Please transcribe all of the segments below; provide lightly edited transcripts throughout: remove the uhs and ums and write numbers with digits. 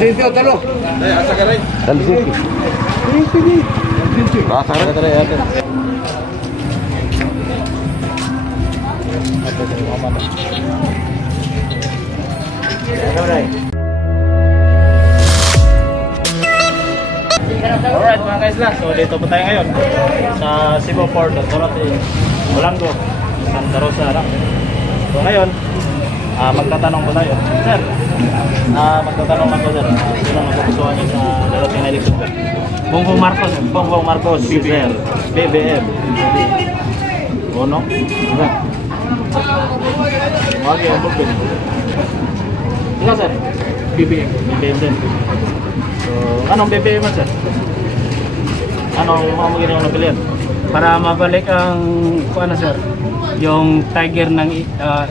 Sintio talo. Asa ka rin? Sintio. Asa ka rin ate. Alright mga kaisla, so dito po tayo ngayon sa Cebu Port Authority, Olongo, Santa Rosa. So ngayon, magtatanong po tayo. Sir, magtatanong ako sir, sino nagugustuhan niyo sa darating na election sir? Bongbong Marcos. Bongbong Marcos, si sir. BBM. Ono? Sir. Wagi ang bukid. Ikaw sir? BBM. BBM din. So, anong BBM sir? Anong mga magiging yung napilihan? Para mabalik ang ano sir, yung tiger ng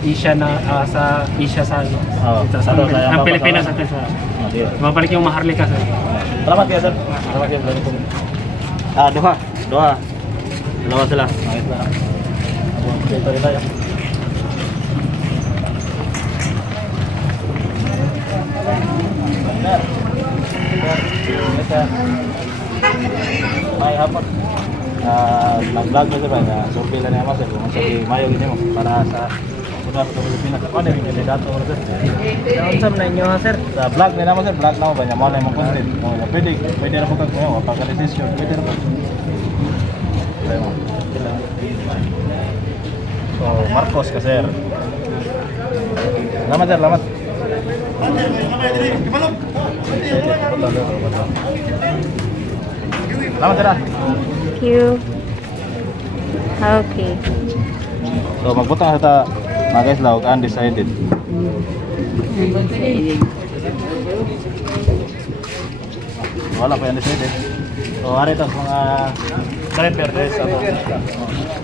Asia na sa Asia sa ang Pilipinas at sa mabalik yung Maharlika sir. Salamat kayo sir. Salamat kayo. Doha. Dalawa sila. Ayos lang. Dito tayo. May hapon. Nag-vlog na sir, survey lang naman sir. Kung sabi mayo gini mo para sa sunod sa Pilipinas. Ano yung kandidato mo sir? Naonsam na inyo ha sir. Sa vlog na naman sir, vlog na mo ba? Mo na yung content. Pwede na po kag mo, pagka-decision, pwede na po. So, Marcos ka sir. Salamat sir, salamat. Salamat sir. Thank you. Okay. So, magbutang sa mga guys lang, undecided. Wala pa yung undecided. So, hari ito mga current affairs ako.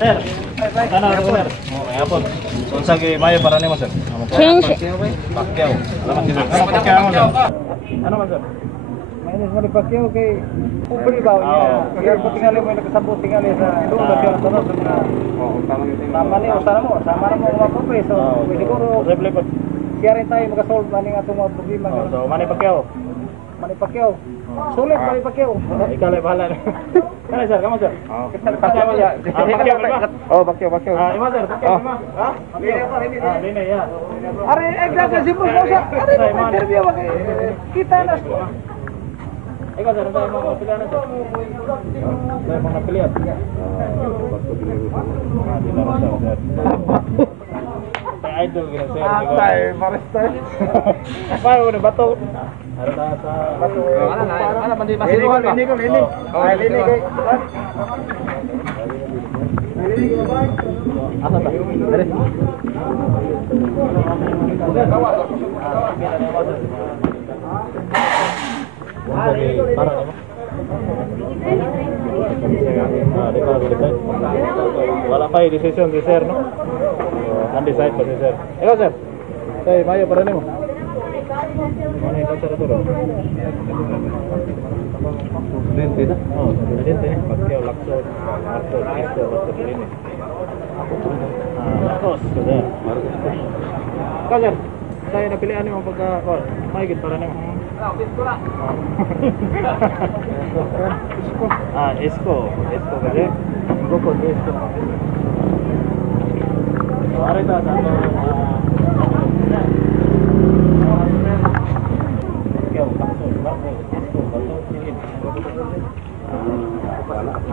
Sir, tanong ako sir. May hapon. So, sa mayo para nimo sir. Change. Pacquiao. Salamat sir. Ano Pacquiao mo sir? Ano man sir? Minus mo ni Pacquiao kay Upri ba niya. Kaya po tingali mo nakasabot tingali sa doon na siya sunod na. Tama ni usara mo, sama na mo mga propre. So, siguro Posible po. siya rin tayo makasolve ani nga itong mga problema. So, Manny Pacquiao. Manny Pacquiao. Sulit Manny Pacquiao. Ikaw lang bahala. Kaya sir, kamu sir? Pacquiao ya. Pacquiao ba? Oh, Pacquiao. Ima sir, Pacquiao ima. Ha? Dini ya. Are exactly si Bos Mosa. Are interview ba kita na. Ikaw sir, tayo mga pilihan sir. Tayo mga pilihan. Idol gina sir. Tay, Maristar. Paano na bato? Ano sa bato? Ano man di masiluhan ba? Lini. Ay, lini kay. Asa ta? Dere. Para mo. Wala pa yung decision si sir, no? Undecided pa si sir. Ikaw sir, tayo mayo para nimo. Ano yung sir ito? Presidente na? Oo, presidente. Pacquiao, Lacson, Marcos, Cristo, Lini. Marcos, sir. Ikaw sir, tayo napilihan nimo pagka mahigit para nimo. Isko kasi Goko Isko. So, ari ta sa ato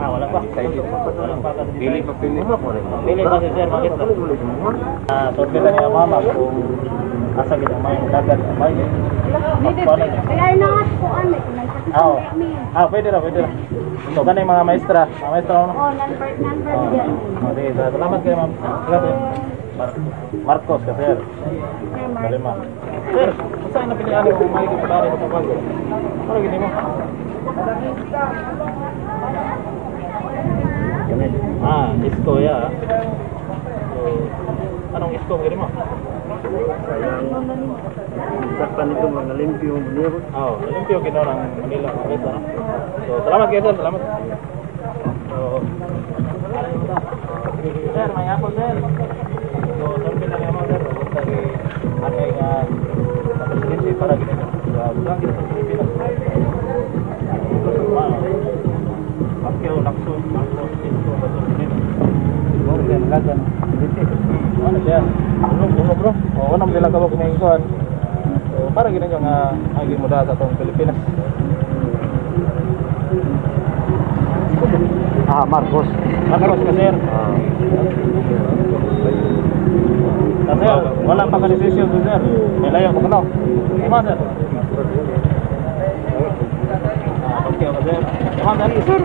wala pa. Pili pa si sir, bakit? Sorbe lang yung mama kung asa kita may dagat may Kaya na po ano. Pwede na. So, kanay mga maestra. Mga maestra ano? Oh, number. Okay, salamat kayo ma'am. Salamat. Marcos ka sir. Salima. Sir, saan na pilihan mo may kapatari sa pagbago? Ano gini mo? Isko ya. So, anong isko gini mo? Saktan itu mengelimpio beliau. Oh, limpyo gino ng Manila. So, salamat kayo sir, salamat. So, sir, may hapon sir. So, sorry lang naman sir. Basta kay nila kabog kumaingkuhan. So para gina nyo nga aging muda sa itong Pilipinas. Marcos. Marcos ka sir. Kasi wala pa ka-decision to sir. May layo pa kano. Ima sir. Okay ka sir. Ima sir.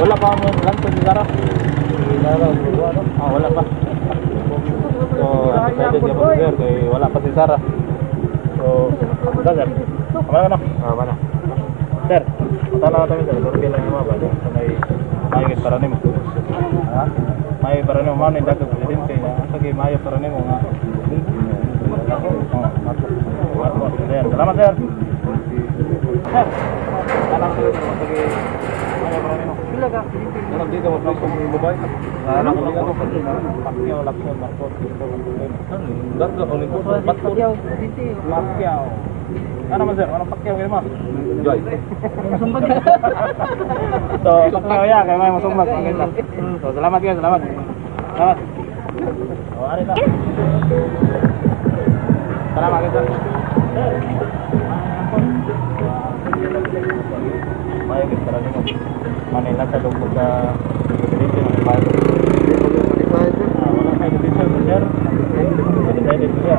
Wala pa mo lanto si Zara. Wala pa. So, decided niya po sir, kaya wala pa si Sarah. So, sir, kamala ka na? Mana? Sir, matala ka kami sir, turbi lang yung mga sa may para nimo. May para nimo, mga nindagag presidente, sige, may para nimo nga. Marcos, sir. Salamat sir. Sir, alam ko sige, may para nimo. Pila ka? Alam dito mo place kung Mumbai. Alam ko dito Pacquiao, Lacson, Marcos. Darga ulit ko. Pacquiao, Pacquiao. Ano man sir? Anong Pacquiao kayo mo? Joy. Masumbag. So, Pacquiao ya, kayo may masumbag. So, salamat kayo, salamat. Salamat. O, ari ta. Salamat kayo sir. Mayo kita tara nimo. Manila sa lugod sa presidente ng bayan. Wala kayo decision sir. Decided siya.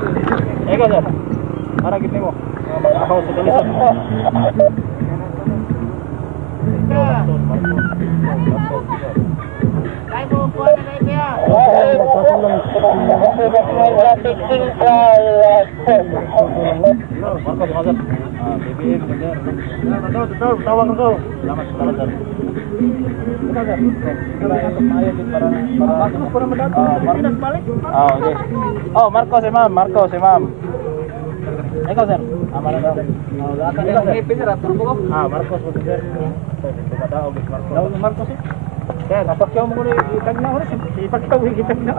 Ego sir. Para gid nimo. Ako sa kalisod. Kay mo po na kay Pia. BBM sir. Tawag ko. Salamat sir. Okay. Oh, Marcos si ma'am. Ikaw sir. Mana daw? Marcos po sir. Tumadaog Marcos. Marcos eh. Sir, napakyaw mo ko ni itag na oras. Ipakyaw mo itag na.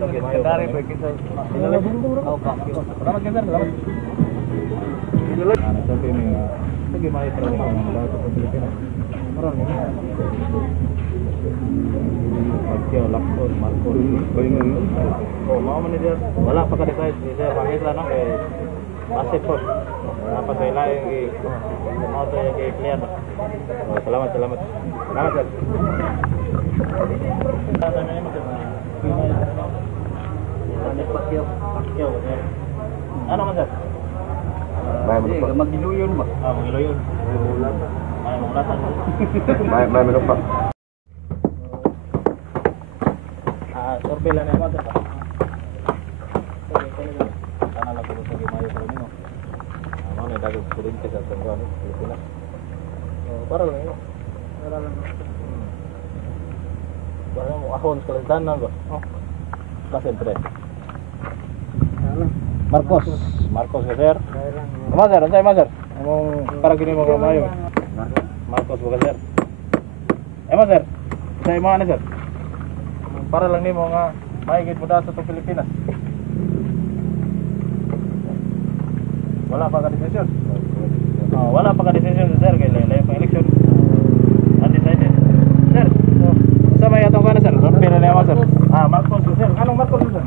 Sekretary po kita. Salamat sir. Salamat. Sabi niya, sige may trabaho ng lahat sa Pilipinas. Marami na. Pacquiao, Lacson, Marcos. Mau manager. Wala pa ka-decide. Sir, makita na kay Basit po. Dapat sa ila yung auto yung i-clear. Salamat. Salamat sir. Pacquiao. Ano man sir? Magiluyon ba? Magiluyon. Ay, mangulatan. May meron pa. Survey lang naman sir. Sana lang ko sa gimayo sa inyo. Ano na dagdag student sa Tanzania, Pilipinas. Para lang yun. Para mo ahon sa danan ba? Kasi pre. Marcos ka sir. Mas sir, unsay mas sir? Among para gini mo gamayo. Marcos ba sir? Mas sir. Unsay mo ani sir? Para lang nimo nga maigid mo daw sa Pilipinas. Wala pa ka decision. Wala pa ka decision sir kay layo pa election. Undecided. Sir, sa may atong kana sir, pero na mo sir. Marcos sir. Anong Marcos sir?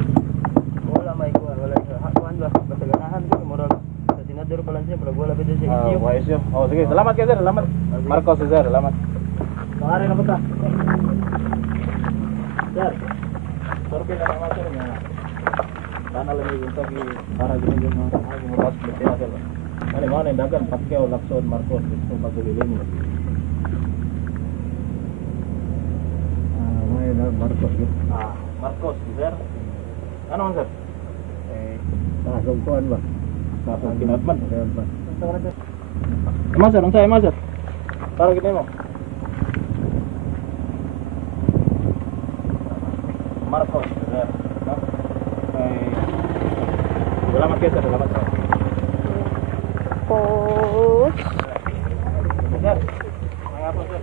Wala may kuha, wala sa hakuan ba? Basta ganahan ko murag sa senador pa lang siya, murag wala pa siya isyu. Wise yun. Sige, salamat kayo sir, salamat. Marcos sir, salamat. Pangari na punta. Sir, survey na naman sir nga. Sana lang yung tagi para ginigyan mga aging uras Pilipinas sir. Ano mga na dagan, Pacquiao, Lacson, Marcos, ito magulilin mo. Marcos yun. Marcos sir. Ano man sir? Kasungkuan ba? Kasong kinatman. Emang sir, unsay emang sir? Para gini mo. Marcos sir. No? Salamat kayo sir, salamat sir. Post. Sir, mga po sir.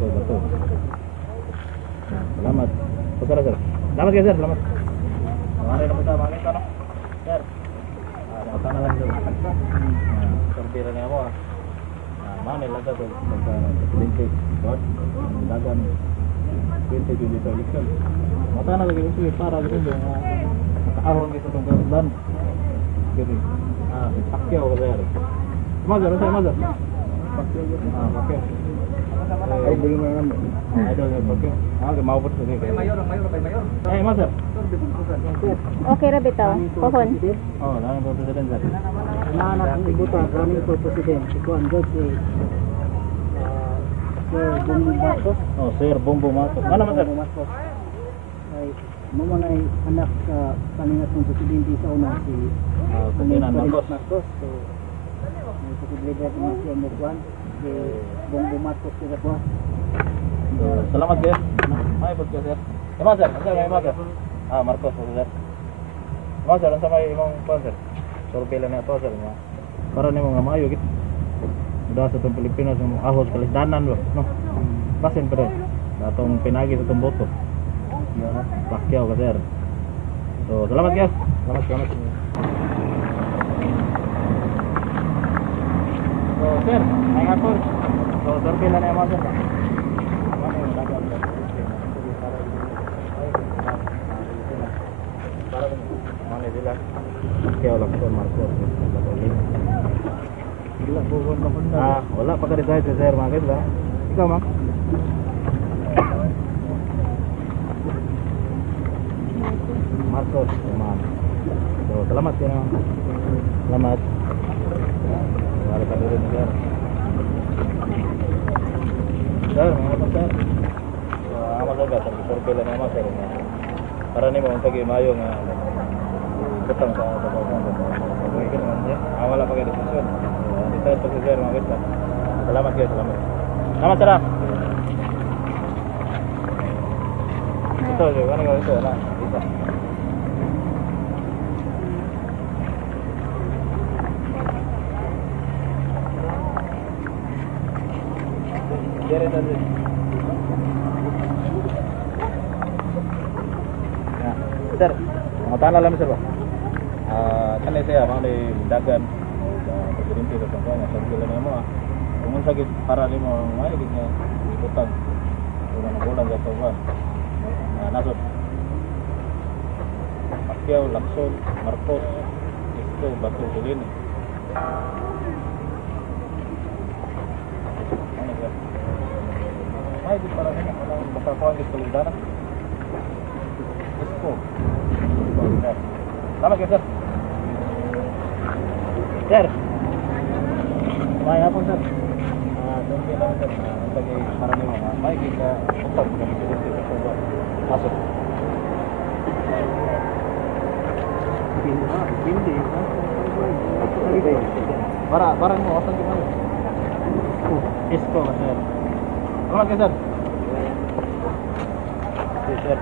Betul. Selamat. Betul sir. Selamat ya sir, selamat. Mari kita no. Sir. Bata na lang doon. Sortira niya mo. Mana lang ka doon. Pagka-lingkay. God. Dagan. 20 dito election. Mata na lagi ito para gitu doon. Nakaaron gitu doon ka land. Gitu. Pakyaw ka dahil. Mazar, ano Mazar? Pakyaw. Pakyaw. Ay, beli mo naman. Idol na pakyaw. Maupot sa sige. Mayor. Eh, Mazar. Okay ra bitaw. Pohon. Oh, nang po president sir. Naanak ang ibutan, kami po president. Ito ang judge eh. Sir Bongbong Marcos. Oh, Sir Bongbong Marcos. Ano man sir? Marcos. Ay, mamanay anak sa kaningat ng presidente sa una si Ferdinand Marcos. Marcos. So, may posibilidad naman siya Merkuan. Si Bongbong Marcos sila po. So, salamat sir. May pod ka sir. Ima sir, ano may ima sir? Marcos po sir. Ima sir, ano may imong phone sir? Survey lang na to sir. Para nimo nga maayo git. Udah sa itong Pilipinas ng ahos kalisdanan bro, no? Basin pa rin. Atong pinagi sa itong boto. Pakyaw ka sir. So, salamat kayo. Salamat. So, sir, ay nga po. So, survey lang na yung mga sir. Mana sila? Pakyaw lang po, Marcos. Gila po na. Wala pa ka rin tayo sa sir, mga ba? Ikaw, ma'am? Marcos, ma'am. So, salamat kayo naman. Salamat. Wala ka rin, sir. Sir, mga po, sir. So, ama sa gas, survey lang naman, sir. Para ni mo, ang pag-imayo nga, butang sa babaw. Wala pa kayo diskusyon. Saya to sir mga guys. Salamat kayo, salamat. Salamat sir. Ito, ano ka ito na? Isa. Dire tadi. Ya, sir. Mau tanah lang sir ba? Kan saya mau di dagan. Presidente sa kampanya, sabi nila mo kung sakit para limo may gitna ikutan ulang bulan sa tuwan nasod Pacquiao, Lacson, Marcos ito, Bato, Sulini ano ba may git para limo walang makakuha git kalindana ito salamat kayo sir sir may hapon sir. Doon kayo lang sir. Lagi marami mga may kita utang kami dito sa Cuba. Masuk. Hindi. Barang mo utang kita. Isko sir. Salamat kayo sir. Sir.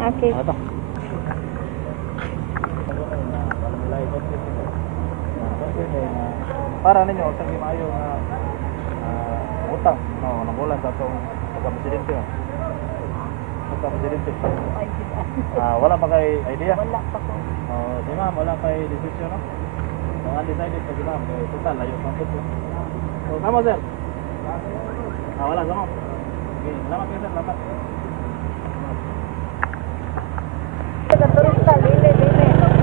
Okay. Ito. Para ninyo sa gimayo nga utang no nabulan sa atong pagka-presidente wala pa kay idea wala pa ko di ma'am wala kay decision no undecided pa di ma'am kay total layo pa po so tama sir wala sama okay salamat kayo sir salamat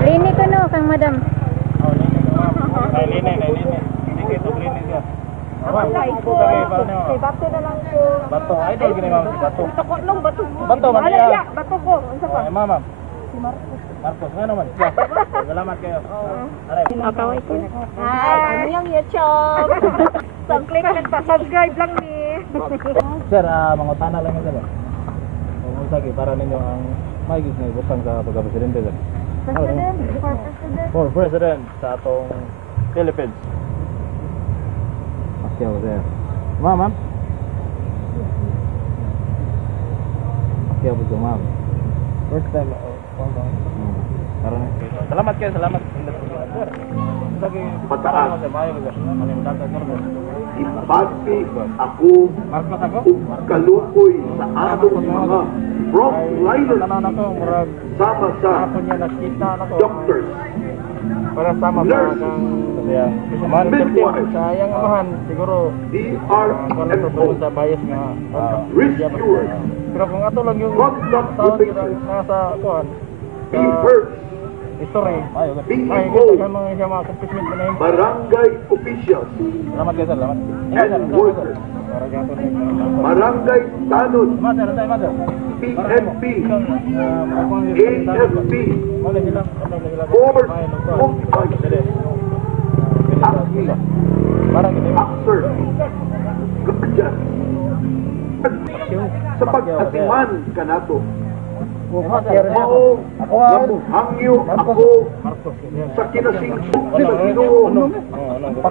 Lini ko no kang madam. Lini. Hindi kayo lini ka. Bato na lang po. Bato, idol gini ma'am si Bato. Bato man Wala siya. siya, bato ko. Unsa pa? Ma'am. Si Marcos nga naman. Salamat kayo. Aray. Nakaway ko. Hi, ano yung YouTube? Pag-click nagpa-subscribe lang ni. Sir, mga tana lang yun sir. Kung sagi para ninyo ang may na ibutang sa pagka-presidente sir. For president sa atong Philippines. Pacquiao sir. Ma'am. Pacquiao po ma'am. First time. Salamat kayo, salamat. Sir. Sige, Pataas. Ipati ako Marcos ako? kalukoy sa atong mga frontliners Tanan ako, murag sama sa ako niya nakita nako. doctors, para sama sa kang mahal midwives, sa iyang amahan siguro para DRMO, sa bias nga rescuers, pero kung ato lang yung contact tao protection, nasa kuan be heard, history be ay involved, kita mga accomplishment na yun barangay officials, Salamat kayo sir, salamat. and workers, barangay tanod, PNP, AFP, force multipliers, athletes, actors, guardians, sa pag-atiman ka nato. Mao namuhangyo ako sa kinasingkot nila Ginoo.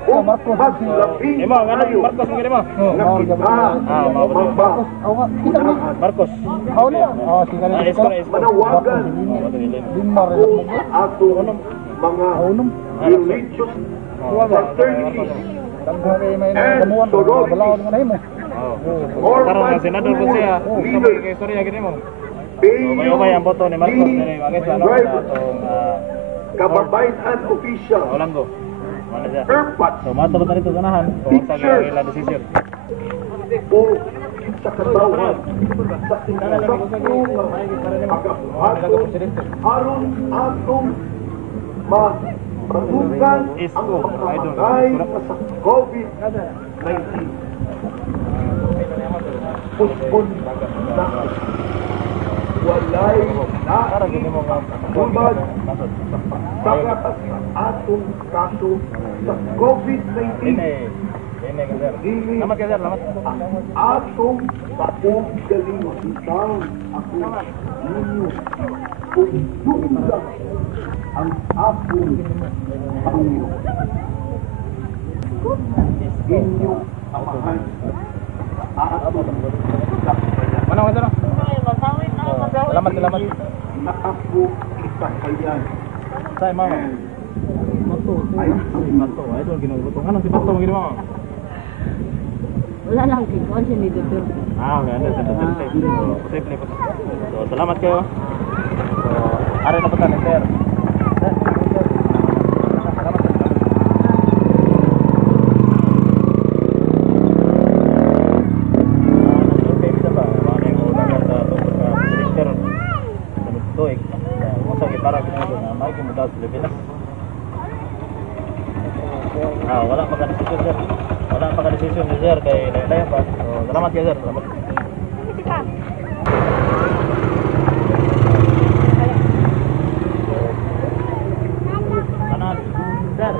O mas labing kayo na kita Marcos. manawagan ako sa atong mga religious fraternities and sororities or Senador po siya. leaders Istorya gini mo. paying Ubay ang boto ni Marcos diri wagay sa drivers, atong kababayan officials, Olanggo. Mana siya? airpods, So mato ba dito ganahan kung sa ila decision. o sa katawan sa sinasakto pagkabuhato aron atong mapatukan ang pagkamatay sa COVID-19. Puspon na walay naibad sa atong kaso sa COVID-19. Ini ka sir. Dili Salamat kayo sir, salamat. atong taong galingon ako ninyo kung duda ang apong Panginoon. Inyo amahan sa atong kapayan. Mana ka sir? Salamat, salamat. Na ako ipakayan. Say mama. Ay Bato, idol ginuguto. Ano si Bato mo ginawa? Wala lang kikon siya ni Dr. Okay, ano sa safe. Safe po. So, salamat kayo. So, are na po tayo, sir. Wala pa ka-decision sir. Wala pa ka-decision ni sir kay layo pa. So, salamat kayo sir. Salamat. Anak, sir.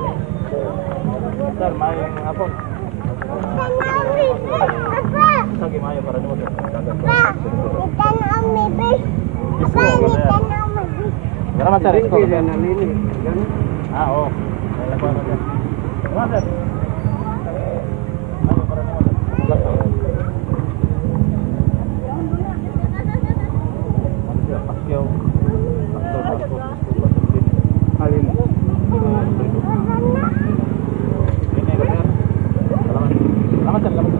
Sir, may hapon. Sige, mayo para nimo sir. Salamat sir. Isko. Oo. Salamat sir. Mayo para nimo sir. Pakyo. Alin. Ini ko sir. Salamat. Salamat sir. Salamat.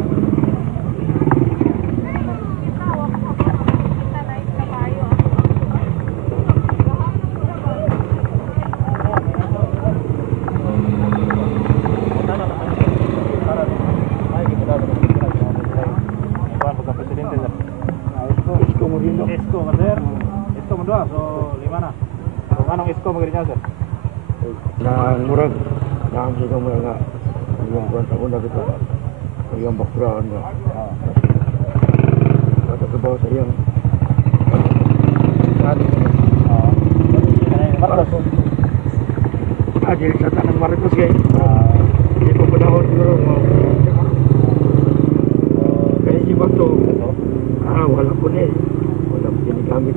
Isko ka sir. Isko mo doon. So, lima na. So, anong isko mo ganyan sir? Na murag na ang sigaw mo nga yung kwenta ko na kita yung background nga katatrabaho sa iyang Marcos. adil sa tanang Marcos kay hindi ko panahon siguro mo kaya si Bato wala po na wala po ginagamit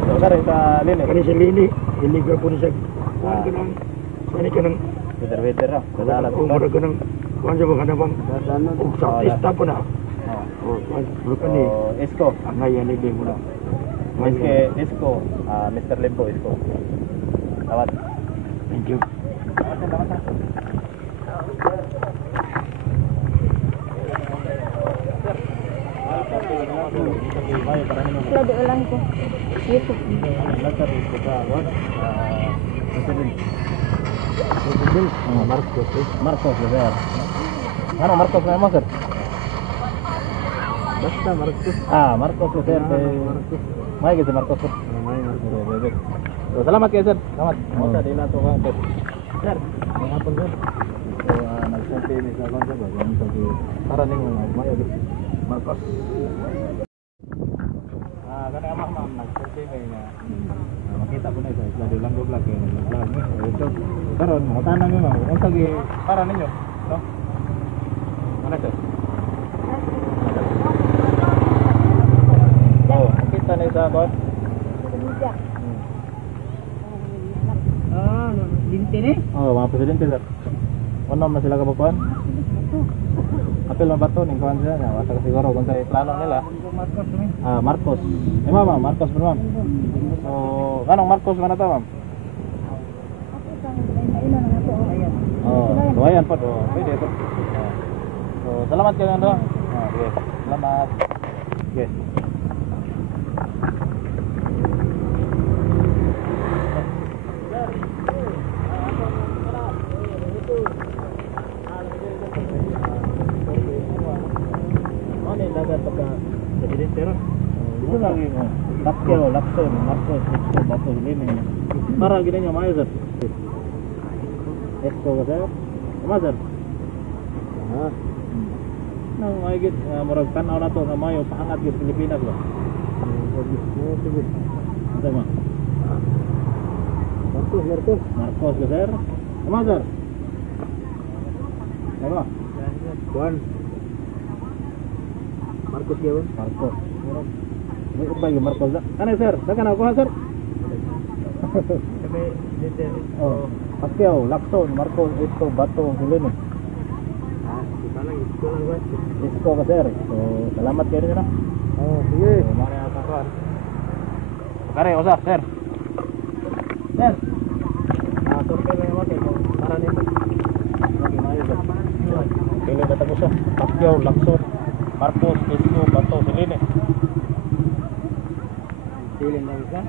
So, sir, sa Lini. kani si Lini illegal po na siya kuhan ka ng kani ka ng Waiter na. Sadala kung murag ka ng kuhan siya ba ka na bang sa artista po na pero kani So, isko. ang ngayon hindi mo na Isko. Mr. Limpo, isko. Salamat. thank you Lado ulang ko. YouTube. President. Marcos. Marcos, sir. Ano Marcos na mo, sir? Basta Marcos. Marcos, sir. May kasi Marcos. So, salamat kayo, sir. Salamat. Sa dila to ka, sir. Sir, mga hapon, sir. So, nag-sente ni sa bangsa ba? Ganun kasi para ning mga Marcos. Kanang ma'am, nag-sente kay nga makita ko na sa isla de Langgo Vlog kay nag-vlog ni. Ito. Karon, mo tanang ni ma'am, unsa gi para ninyo, no? Ano sir? Oh, makita ni sa kon. Linti ni? Oh, mga presidente sir. Ano man sila kabukuan? Apel man bato ning kuan sila nga wala ka siguro kung sa plano nila. Marcos. Ma'am, Marcos ma'am. So, kanang Marcos man ata ma'am? So ayan po. Pwede po. So, salamat kayo nando. Okay. Salamat. Okay. Presidente ito lagi mo. Lakson, Marcos, Bato, Lini. Para gini nyo maayo, sir. Esko ka, sir? Ama, sir? Nang maigit, murag tanaw na to, nga maayo, paangat yung Pilipinas, ba? Sige. Ito, ma? Marcos ka, sir? Ama, sir? Ama? Juan. Marcos yun. Marcos. May upay yung Marcos na. Ano sir? Saan na kuha sir? Oh, Pacquiao, Lacson, Marcos, Isko, Bato, Silini. Isko ka sir. So, salamat kayo rin na. Sige. So, mga na sa kuha. Kare, usa, sir. Sir. Sorry kayo mga kayo. Para nito. Mayo sir. Pili na tago siya. Pacquiao, Lacson, Marcos, Isko, Bato, Silini. Feeling lang ka?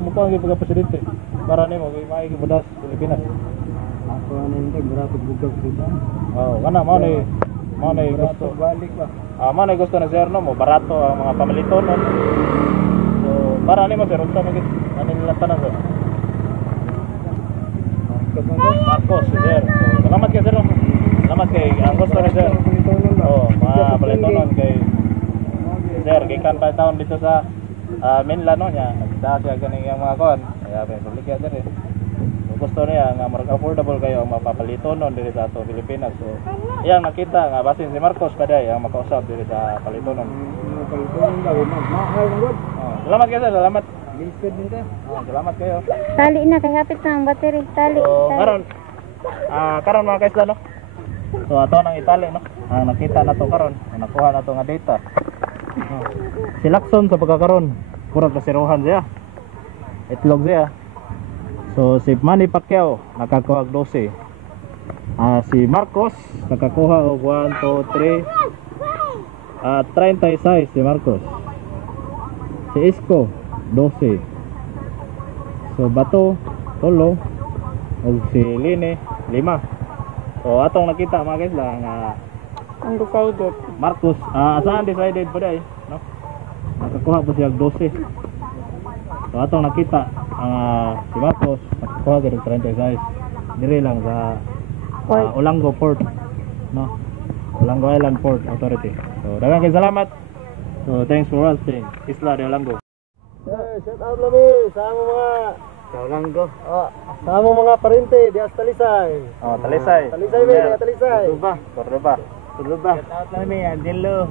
Mukhang yung pagka-presidente. Para nimo, may kibudas Pilipinas. Ako nindog, berapit bugag kita. Kana, mo na gusto. Balik ba? Mo na gusto na sir, no? Mo barato ang mga pamilitonon. So, para nimo sir, unsa magit ano nila tanan sir? Marcos, sir. So, salamat kay sir. Salamat kay ang gusto na sir. Mga palitonon kay sir, gikan pa taon dito sa mainland no nya. Nagda siya ganing ang mga kon. Kaya public ya sir. Gusto niya nga marag affordable kayo ang mapapalitonon diri sa ato Pilipinas. So, iyang nakita nga basin si Marcos paday ang makausap diri sa palitonon. Salamat kayo sir, salamat. Salamat kayo. Tali na, kay hapit na ang battery. Tali. So, karon mga kaisla no. So ato nang itali no. Ang nakita na to karon, ang nakuha na to nga data. Si Lacson sa pagkakaron, kurang kasiruhan siya. Itlog siya. So si Manny Pacquiao nakakuha og 12. Si Marcos nakakuha og 1 2 3 36 si Marcos. Si Isko 12. So Bato 3 og si Lini 5. So atong nakita mga guys lang Undecided. Marcos saan decided po day no? Nakakuha po siya 12. So atong nakita ang si Marcos nakakuha gid 36 dire lang sa Olango Port no? Olango Island Port Authority. So daghang kay salamat. So thanks for watching Isla de Olango. Shout out lami sa among mga Olango. Sa among mga parente di Talisay. Talisay. Talisay be, di Talisay. Cordoba. Shout out lami Angelo.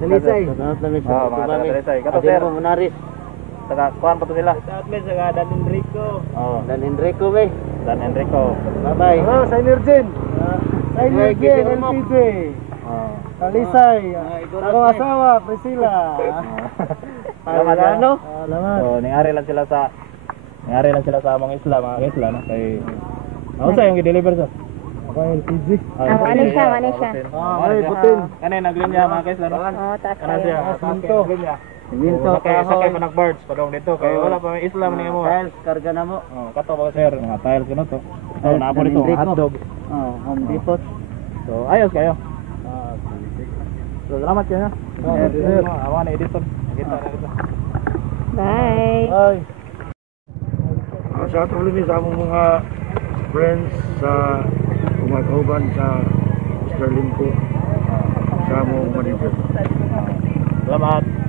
Talisay. Shout out lami Mga taga Talisay. Kato sir. Munaris. Taga kuan pa to sila. Shout out be sa Dan Enrico. Dan Enrico be. Dan Enrico. Bye-bye. Sa Emergen. Sa Emergen LPG. Talisay. Akong asawa, Priscilla. Salamat ano? Salamat. So nangyari lang sila sa among isla mga isla no kay sa yung i-deliver sa LPG. Manisha. Ay, putin. Kanay naglinya mga isla no. Taas Kana siya. Asunto. Siminto sakay pa nag-birds padong dito kay wala pa may isla man mo. Tiles, karga na mo. Oh, kato ba sir, mga tiles kuno to. So na po dito hotdog. Oh, Home Depot. So ayos kayo. So salamat kayo. Sir, awan na editor. Kita na dito. Bye. Bye. Sa tuloy sa among mga friends sa kumakahuban sa Mr. Limpo sa among manager. Salamat.